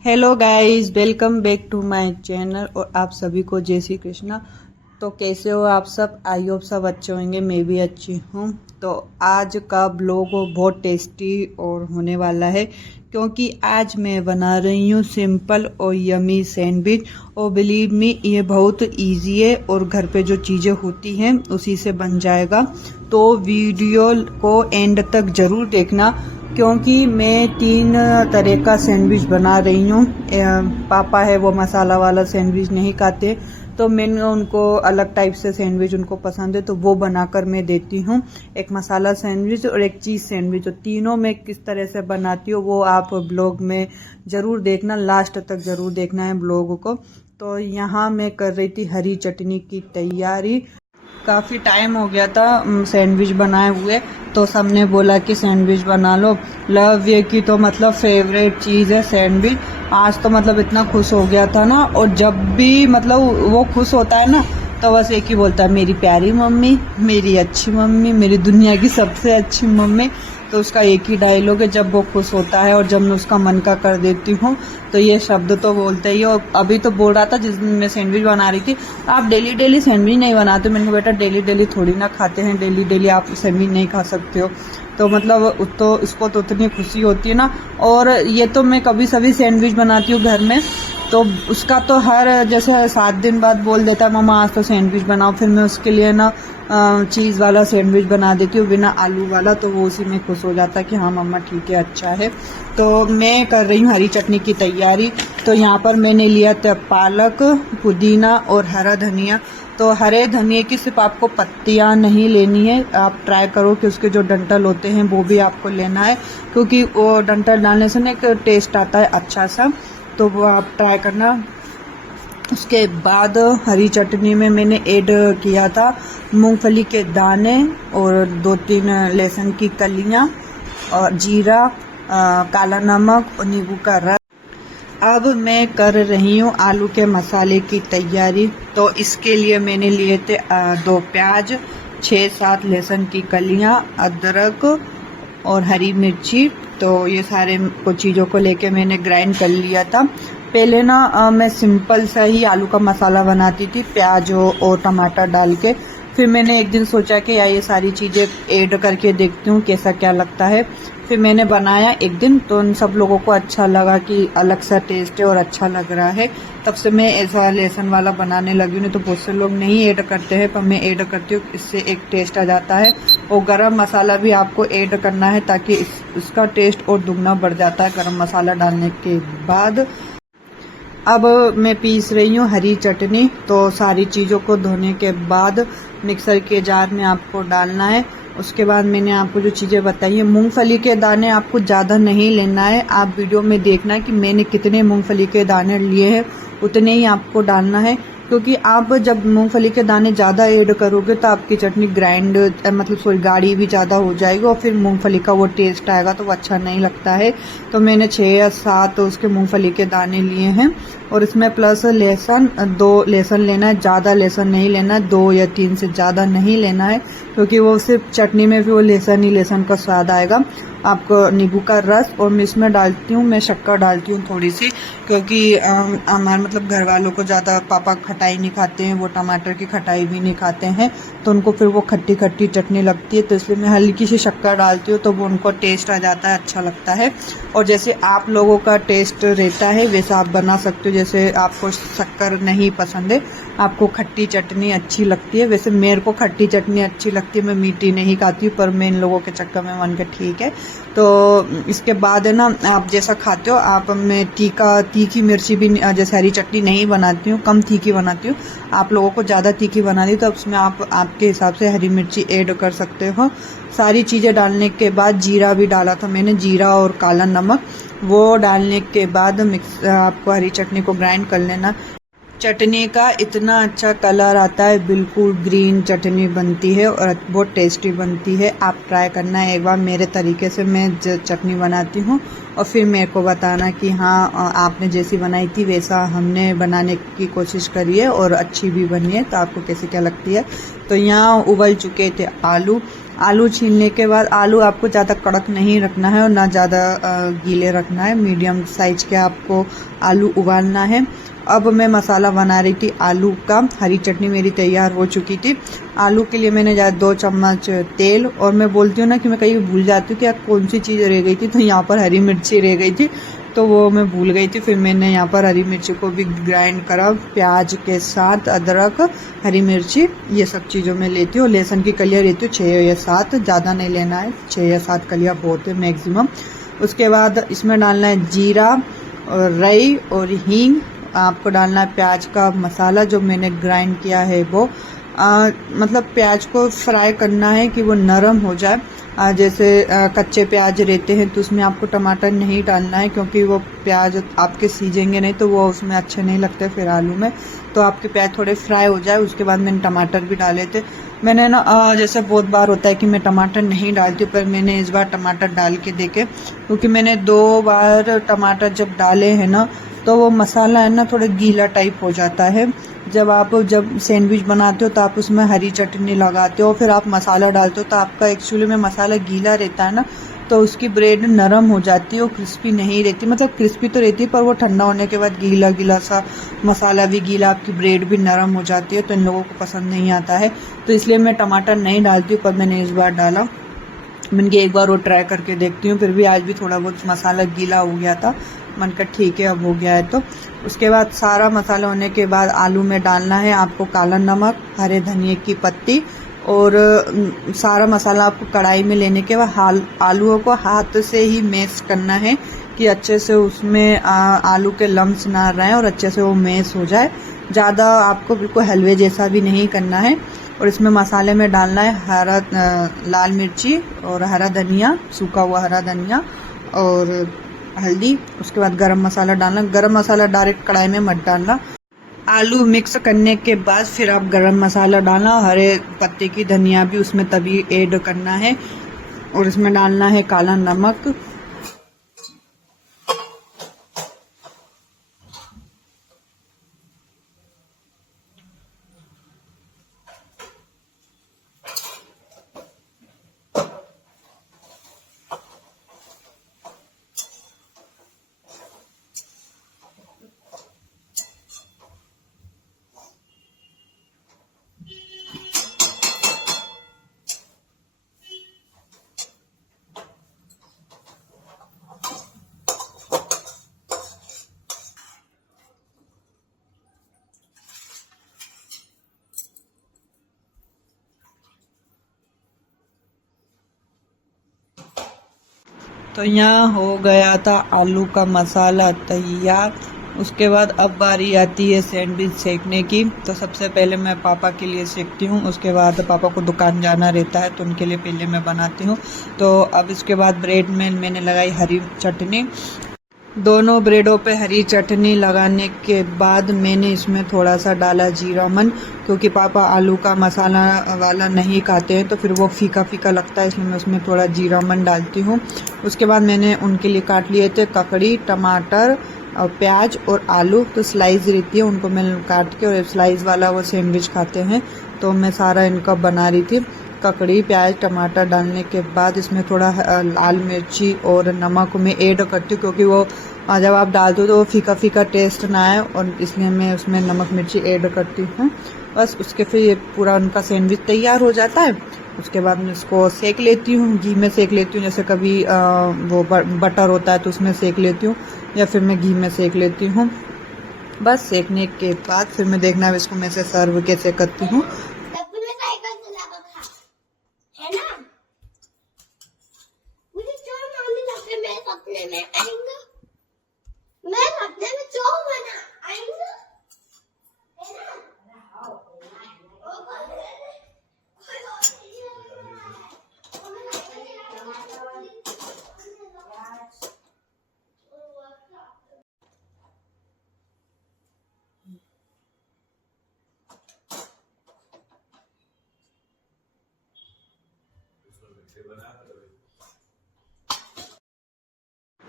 Hello guys, welcome back to my channel. और आप सभी को जय श्री कृष्णा। तो कैसे हो आप सब? आई होप सब अच्छे होंगे, मैं भी अच्छी हूँ। तो आज का ब्लॉग बहुत टेस्टी और होने वाला है, क्योंकि आज मैं बना रही हूँ सिंपल और यमी सैंडविच। और बिलीव मी, ये बहुत इजी है और घर पे जो चीज़ें होती हैं उसी से बन जाएगा। तो वीडियो को एंड तक ज़रूर देखना, क्योंकि मैं 3 तरह का सैंडविच बना रही हूँ। पापा है वो मसाला वाला सैंडविच नहीं खाते, तो मैंने उनको अलग टाइप से सैंडविच उनको पसंद है, तो वो बनाकर मैं देती हूँ। एक मसाला सैंडविच और एक चीज़ सैंडविच, तो तीनों मैं किस तरह से बनाती हूँ वो आप ब्लॉग में ज़रूर देखना, लास्ट तक ज़रूर देखना है ब्लॉग को। तो यहाँ मैं कर रही थी हरी चटनी की तैयारी। काफ़ी टाइम हो गया था सैंडविच बनाए हुए, तो सबने बोला कि सैंडविच बना लो। लव ये की तो मतलब फेवरेट चीज़ है सैंडविच। आज तो मतलब इतना खुश हो गया था ना, और जब भी मतलब वो खुश होता है ना, तो बस एक ही बोलता है, मेरी प्यारी मम्मी, मेरी अच्छी मम्मी, मेरी दुनिया की सबसे अच्छी मम्मी। तो उसका एक ही डायलॉग है जब वो खुश होता है, और जब मैं उसका मन का कर देती हूँ तो ये शब्द तो बोलते ही। और अभी तो बोल रहा था जिस दिन मैं सैंडविच बना रही थी, आप डेली डेली सैंडविच नहीं बनाते। मैंने कहा बेटा, डेली डेली थोड़ी ना खाते हैं, डेली डेली आप सैंडविच नहीं खा सकते हो। तो मतलब तो इसको तो उतनी खुशी होती है ना। और ये तो मैं कभी सभी सैंडविच बनाती हूँ घर में, तो उसका तो हर जैसे 7 दिन बाद बोल देता है, मम्मा आज तो सैंडविच बनाओ। फिर मैं उसके लिए ना चीज़ वाला सैंडविच बना देती हूँ, बिना आलू वाला। तो वो उसी में खुश हो जाता है कि हाँ मम्मा ठीक है, अच्छा है। तो मैं कर रही हूँ हरी चटनी की तैयारी। तो यहाँ पर मैंने लिया था पालक, पुदीना और हरा धनिया। तो हरे धनिया की सिर्फ आपको पत्तियाँ नहीं लेनी है, आप ट्राई करो कि उसके जो डंठल होते हैं वो भी आपको लेना है, क्योंकि वो डंठल डालने से ना एक टेस्ट आता है अच्छा सा, तो वो आप ट्राई करना। उसके बाद हरी चटनी में मैंने ऐड किया था मूंगफली के दाने और 2-3 लहसुन की कलियां और जीरा, काला नमक और नींबू का रस। अब मैं कर रही हूँ आलू के मसाले की तैयारी। तो इसके लिए मैंने लिए थे 2 प्याज, 6-7 लहसुन की कलियां, अदरक और हरी मिर्ची। तो ये सारे कुछ चीज़ों को लेके मैंने ग्राइंड कर लिया था। पहले ना मैं सिंपल सा ही आलू का मसाला बनाती थी, प्याज और टमाटर डाल के। फिर मैंने एक दिन सोचा कि यार ये सारी चीज़ें ऐड करके देखती हूँ कैसा क्या लगता है। फिर मैंने बनाया एक दिन, तो उन सब लोगों को अच्छा लगा कि अलग सा टेस्ट है और अच्छा लग रहा है। तब से मैं ऐसा लहसुन वाला बनाने लगी हूँ। नहीं तो बहुत से लोग नहीं ऐड करते हैं, पर मैं ऐड करती हूँ, इससे एक टेस्ट आ जाता है। और गरम मसाला भी आपको ऐड करना है, ताकि इसका टेस्ट और दुगना बढ़ जाता है गरम मसाला डालने के बाद। अब मैं पीस रही हूँ हरी चटनी। तो सारी चीज़ों को धोने के बाद मिक्सर के जार में आपको डालना है। उसके बाद मैंने आपको जो चीज़ें बताई है, मूंगफली के दाने आपको ज़्यादा नहीं लेना है, आप वीडियो में देखना कि मैंने कितने मूंगफली के दाने लिए हैं उतने ही आपको डालना है। क्योंकि आप जब मूंगफली के दाने ज़्यादा ऐड करोगे तो आपकी चटनी ग्राइंड मतलब सॉरी गाढ़ी भी ज़्यादा हो जाएगी, और फिर मूंगफली का वो टेस्ट आएगा तो वो अच्छा नहीं लगता है। तो मैंने 6 या 7 उसके मूंगफली के दाने लिए हैं। और इसमें प्लस लहसुन, 2 लहसुन लेना है, ज़्यादा लहसुन नहीं लेना है, 2 या 3 से ज़्यादा नहीं लेना है, क्योंकि वो सिर्फ चटनी में भी वो लहसुन ही लहसुन का स्वाद आएगा। आपको नींबू का रस, और मैं इसमें डालती हूँ, मैं शक्कर डालती हूँ थोड़ी सी, क्योंकि हमारे मतलब घर वालों को ज़्यादा, पापा खटाई नहीं खाते हैं, वो टमाटर की खटाई भी नहीं खाते हैं, तो उनको फिर वो खट्टी खट्टी चटनी लगती है। तो इसलिए मैं हल्की सी शक्कर डालती हूँ, तो वो उनको टेस्ट आ जाता है, अच्छा लगता है। और जैसे आप लोगों का टेस्ट रहता है वैसा आप बना सकते हो। जैसे आपको शक्कर नहीं पसंद है, आपको खट्टी चटनी अच्छी लगती है, वैसे मेरे को खट्टी चटनी अच्छी लगती है, मैं मीठी नहीं खाती हूँ, पर मैं इन लोगों के चक्कर में मन के ठीक है। तो इसके बाद है ना, आप जैसा खाते हो आप, मैं तीखी मिर्ची भी जैसे हरी चटनी नहीं बनाती हूँ, कम तीखी बनाती हूँ। आप लोगों को ज़्यादा तीखी बनानी तो उसमें आप आपके हिसाब से हरी मिर्ची ऐड कर सकते हो। सारी चीज़ें डालने के बाद जीरा भी डाला था मैंने, जीरा और काला नमक। वो डालने के बाद मिक्स आपको हरी चटनी को ग्राइंड कर लेना। चटनी का इतना अच्छा कलर आता है, बिल्कुल ग्रीन चटनी बनती है और बहुत टेस्टी बनती है। आप ट्राई करना एक बार मेरे तरीके से मैं चटनी बनाती हूँ, और फिर मेरे को बताना कि हाँ आपने जैसी बनाई थी वैसा हमने बनाने की कोशिश करी है और अच्छी भी बनी है, तो आपको कैसी क्या लगती है। तो यहाँ उबल चुके थे आलू। आलू छीलने के बाद आलू आपको ज़्यादा कड़क नहीं रखना है और ना ज़्यादा गीले रखना है, मीडियम साइज के आपको आलू उबालना है। अब मैं मसाला बना रही थी आलू का। हरी चटनी मेरी तैयार हो चुकी थी। आलू के लिए मैंने 2 चम्मच तेल, और मैं बोलती हूँ ना कि मैं कहीं भूल जाती हूँ कि यार कौन सी चीज़ रह गई थी, तो यहाँ पर हरी मिर्ची रह गई थी, तो वो मैं भूल गई थी। फिर मैंने यहाँ पर हरी मिर्ची को भी ग्राइंड करा, प्याज के साथ अदरक, हरी मिर्ची, ये सब चीज़ों में लेती हूँ। लहसुन की कलियाँ लेती हूँ 6 या 7, ज़्यादा नहीं लेना है, 6 या 7 कलियाँ बहुत है मैक्सिमम। उसके बाद इसमें डालना है जीरा और राई और हींग। आपको डालना है प्याज का मसाला जो मैंने ग्राइंड किया है वो। मतलब प्याज को फ्राई करना है कि वो नरम हो जाए। जैसे कच्चे प्याज रहते हैं तो उसमें आपको टमाटर नहीं डालना है, क्योंकि वो प्याज आपके सीजेंगे नहीं तो वो उसमें अच्छे नहीं लगते फिर आलू में। तो आपके प्याज थोड़े फ्राई हो जाए, उसके बाद मैंने टमाटर भी डाले थे। मैंने ना जैसे बहुत बार होता है कि मैं टमाटर नहीं डालती, पर मैंने इस बार टमाटर डाल के देखे, क्योंकि मैंने 2 बार टमाटर जब डाले हैं ना तो वो मसाला है ना थोड़ा गीला टाइप हो जाता है। जब सैंडविच बनाते हो तो आप उसमें हरी चटनी लगाते हो, फिर आप मसाला डालते हो, तो आपका एक्चुअली में मसाला गीला रहता है ना, तो उसकी ब्रेड नरम हो जाती है और क्रिस्पी नहीं रहती। मतलब क्रिस्पी तो रहती है पर वो ठंडा होने के बाद गीला गीला सा, मसाला भी गीला, आपकी ब्रेड भी नरम हो जाती है, तो इन लोगों को पसंद नहीं आता है। तो इसलिए मैं टमाटर नहीं डालती हूँ, पर मैंने इस बार डाला। मैंने एक बार वो ट्राई करके देखती हूँ। फिर भी आज भी थोड़ा बहुत मसाला गीला हो गया था, मन का ठीक है अब हो गया है। तो उसके बाद सारा मसाला होने के बाद आलू में डालना है आपको काला नमक, हरे धनिए की पत्ती, और सारा मसाला आपको कढ़ाई में लेने के बाद आलूओं को हाथ से ही मैश करना है कि अच्छे से उसमें आलू के लम्स ना रहें और अच्छे से वो मैश हो जाए। ज़्यादा आपको बिल्कुल हलवे जैसा भी नहीं करना है। और इसमें मसाले में डालना है हरा लाल मिर्ची और हरा धनिया, सूखा हुआ हरा धनिया और हल्दी। उसके बाद गरम मसाला डालना। गरम मसाला डायरेक्ट कढ़ाई में मत डालना। आलू मिक्स करने के बाद फिर आप गरम मसाला डालना, हरे पत्ते की धनिया भी उसमें तभी ऐड करना है। और इसमें डालना है काला नमक, तो यहाँ हो गया था आलू का मसाला तैयार। उसके बाद अब बारी आती है सैंडविच सेकने की। तो सबसे पहले मैं पापा के लिए सेकती हूँ, उसके बाद पापा को दुकान जाना रहता है तो उनके लिए पहले मैं बनाती हूँ। तो अब इसके बाद ब्रेड में मैंने लगाई हरी चटनी। दोनों ब्रेडों पे हरी चटनी लगाने के बाद मैंने इसमें थोड़ा सा डाला जीरा मन, क्योंकि पापा आलू का मसाला वाला नहीं खाते हैं तो फिर वो फीका फीका लगता है, इसलिए मैं उसमें थोड़ा जीरा मन डालती हूँ। उसके बाद मैंने उनके लिए काट लिए थे ककड़ी, टमाटर और प्याज और आलू। तो स्लाइस रहती है उनको मैंने काट के, और स्लाइस वाला वो सैंडविच खाते हैं, तो मैं सारा इनका बना रही थी। ककड़ी, प्याज, टमाटर डालने के बाद इसमें थोड़ा लाल मिर्ची और नमक में ऐड करती हूँ, क्योंकि वो जब आप डालते हो तो वो फीका फीका टेस्ट ना आए, और इसलिए मैं उसमें नमक मिर्ची ऐड करती हूँ। बस उसके फिर ये पूरा उनका सैंडविच तैयार हो जाता है। उसके बाद मैं इसको सेक लेती हूँ, घी में सेक लेती हूँ। जैसे कभी वो बटर होता है तो उसमें सेक लेती हूँ, या फिर मैं घी में सेक लेती हूँ। बस सेकने के बाद फिर मैं देखना है इसको मैं से सर्व कैसे करती हूँ। है ना, मुझे चोर मारने लगे, मैं सपने में आएंगे, मैं सपने में चोर बना आएंगे, है ना।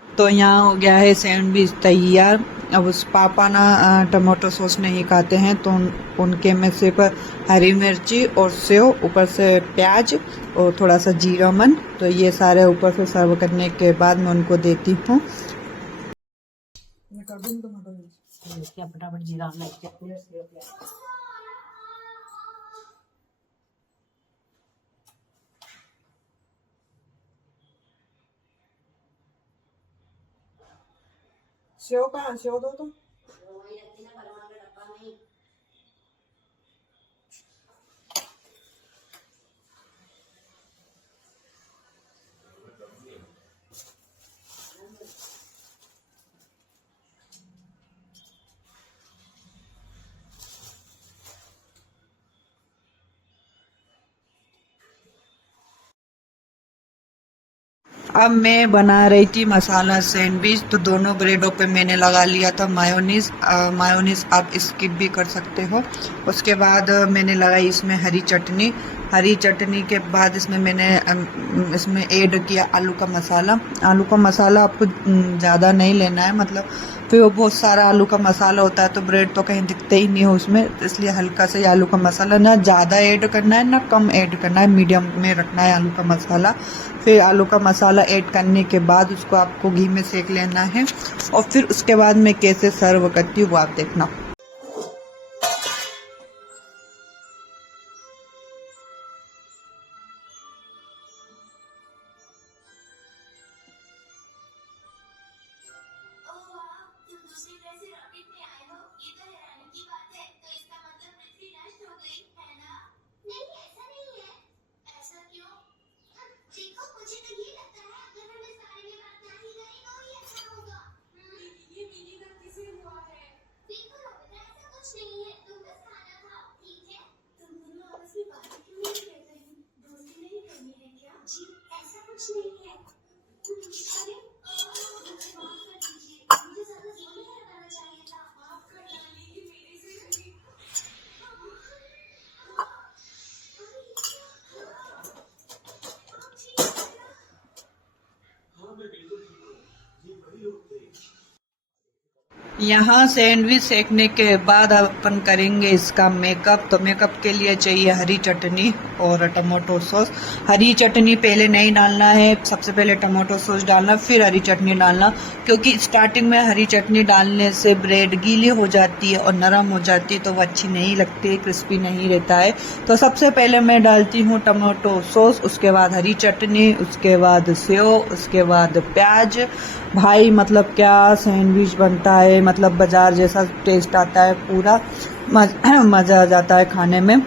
तो यहाँ हो गया है सैंडविच तैयार। अब उस पापा ना टमाटो सॉस नहीं खाते हैं, तो उनके में सिर्फ हरी मिर्ची और सेव, ऊपर से प्याज और थोड़ा सा जीरा मन, तो ये सारे ऊपर से सर्व करने के बाद मैं उनको देती हूँ। फटाफट जीरा सेव कहाँ, सेव दो तो। अब मैं बना रही थी मसाला सैंडविच, तो दोनों ब्रेडों पे मैंने लगा लिया था मायोनीज। मायोनीज आप स्किप भी कर सकते हो। उसके बाद मैंने लगाई इसमें हरी चटनी। हरी चटनी के बाद इसमें मैंने इसमें ऐड किया आलू का मसाला। आलू का मसाला आपको ज़्यादा नहीं लेना है, मतलब फिर वो बहुत सारा आलू का मसाला होता है तो ब्रेड तो कहीं दिखते ही नहीं हो उसमें, इसलिए हल्का से आलू का मसाला, ना ज़्यादा ऐड करना है ना कम ऐड करना है, मीडियम में रखना है आलू का मसाला। फिर आलू का मसाला ऐड करने के बाद उसको आपको घी में सेक लेना है, और फिर उसके बाद मैं कैसे सर्व करती हूँ वो आप देखना। देखो मुझे तो ये लगता है अगर हम इस बारे में बात नहीं करें तो ही अच्छा होगा। ये मेरी गलती से हुआ है। देखो रोबिता, ऐसा कुछ नहीं है, तुम बस खाना खाओ, ठीक है? तुम दोनों आपस में बातें क्यों नहीं कर रही? दोस्ती नहीं करनी है क्या? जी ऐसा कुछ नहीं है। अरे मुझे माफ कर दीजिए, मुझे ज्यादा जोर नहीं लगाना चाहिए था। माफ कर डालिए, मेरे से नहीं। यहाँ सैंडविच सेकने के बाद अपन करेंगे इसका मेकअप। तो मेकअप के लिए चाहिए हरी चटनी और टमाटो सॉस। हरी चटनी पहले नहीं डालना है, सबसे पहले टमाटो सॉस डालना, फिर हरी चटनी डालना, क्योंकि स्टार्टिंग में हरी चटनी डालने से ब्रेड गीली हो जाती है और नरम हो जाती है, तो वो अच्छी नहीं लगती है, क्रिस्पी नहीं रहता है। तो सबसे पहले मैं डालती हूँ टमाटो सॉस, उसके बाद हरी चटनी, उसके बाद सेव, उसके बाद प्याज। भाई मतलब क्या सैंडविच बनता है, मतलब बाजार जैसा टेस्ट आता है, पूरा मज़ा आ जाता है खाने में।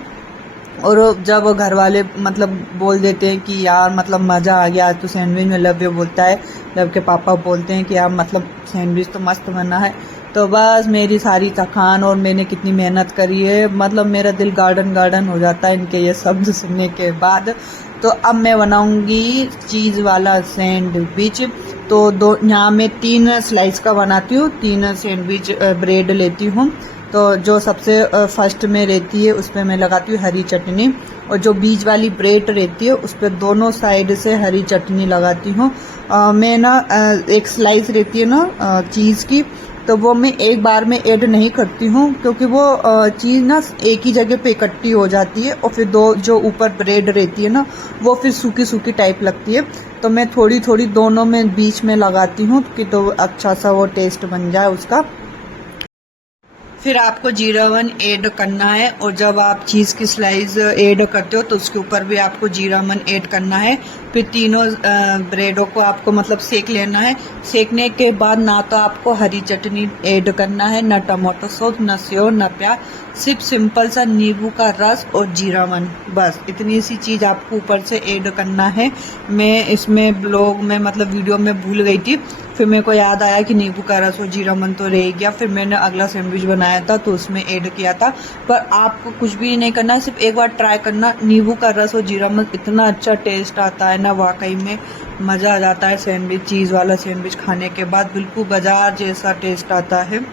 और जब घर वाले मतलब बोल देते हैं कि यार मतलब मज़ा आ गया तो सैंडविच में लव यू बोलता है, लव के पापा बोलते हैं कि यार मतलब सैंडविच तो मस्त बना है, तो बस मेरी सारी थकान और मैंने कितनी मेहनत करी है, मतलब मेरा दिल गार्डन गार्डन हो जाता है इनके ये शब्द सुनने के बाद। तो अब मैं बनाऊंगी चीज़ वाला सैंडविच। तो यहाँ मैं 3 स्लाइस का बनाती हूँ, 3 सैंडविच ब्रेड लेती हूँ। तो जो सबसे फर्स्ट में रहती है उस पर मैं लगाती हूँ हरी चटनी, और जो बीच वाली ब्रेड रहती है उस पर दोनों साइड से हरी चटनी लगाती हूँ। मैं ना एक स्लाइस रहती है ना चीज़ की, तो वो मैं एक बार में ऐड नहीं करती हूँ, क्योंकि वो चीज़ ना एक ही जगह पे इकट्ठी हो जाती है, और फिर दो जो ऊपर ब्रेड रहती है ना वो फिर सूखी सूखी टाइप लगती है। तो मैं थोड़ी थोड़ी दोनों में बीच में लगाती हूँ कि तो अच्छा सा वो टेस्ट बन जाए उसका। फिर आपको जीरावन ऐड करना है, और जब आप चीज़ की स्लाइस ऐड करते हो तो उसके ऊपर भी आपको जीरावन ऐड करना है। फिर तीनों ब्रेडों को आपको मतलब सेक लेना है। सेकने के बाद ना तो आपको हरी चटनी ऐड करना है, ना टमाटो सॉस, ना सेव, ना प्याज, सिर्फ सिंपल सा नींबू का रस और जीरावन, बस इतनी सी चीज़ आपको ऊपर से ऐड करना है। मैं इसमें ब्लॉग में मतलब वीडियो में भूल गई थी, फिर मेरे को याद आया कि नींबू का रस और जीरावन तो रह गया, फिर मैंने अगला सैंडविच बनाया था तो उसमें ऐड किया था। पर आपको कुछ भी नहीं करना, सिर्फ एक बार ट्राई करना, नींबू का रस और जीरावन इतना अच्छा टेस्ट आता है ना, वाकई में मज़ा आ जाता है सैंडविच, चीज़ वाला सैंडविच खाने के बाद बिल्कुल बाजार जैसा टेस्ट आता है।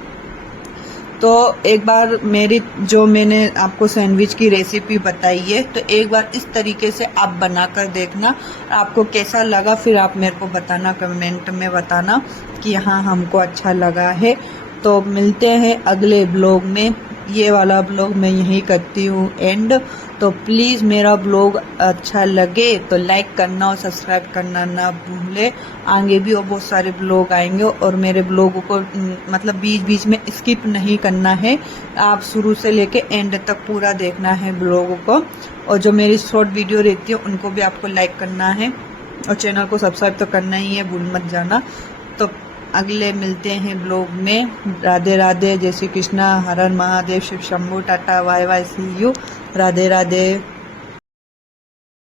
तो एक बार मेरी जो मैंने आपको सैंडविच की रेसिपी बताई है, तो एक बार इस तरीके से आप बनाकर देखना, आपको कैसा लगा फिर आप मेरे को बताना, कमेंट में बताना कि हाँ हमको अच्छा लगा है। तो मिलते हैं अगले ब्लॉग में। ये वाला ब्लॉग मैं यहीं करती हूँ एंड। तो प्लीज़ मेरा ब्लॉग अच्छा लगे तो लाइक करना और सब्सक्राइब करना ना भूले। आगे भी और बहुत सारे ब्लॉग आएंगे और मेरे ब्लॉग को मतलब बीच बीच में स्किप नहीं करना है। आप शुरू से लेके एंड तक पूरा देखना है ब्लॉग को। और जो मेरी शॉर्ट वीडियो रहती है उनको भी आपको लाइक करना है और चैनल को सब्सक्राइब तो करना ही है, भूल मत जाना। तो अगले मिलते हैं ब्लॉग में। राधे राधे, जय श्री कृष्णा, हर हर Mahadev, Shiv Shambhu, tata, bye bye, see you, Radhe Radhe.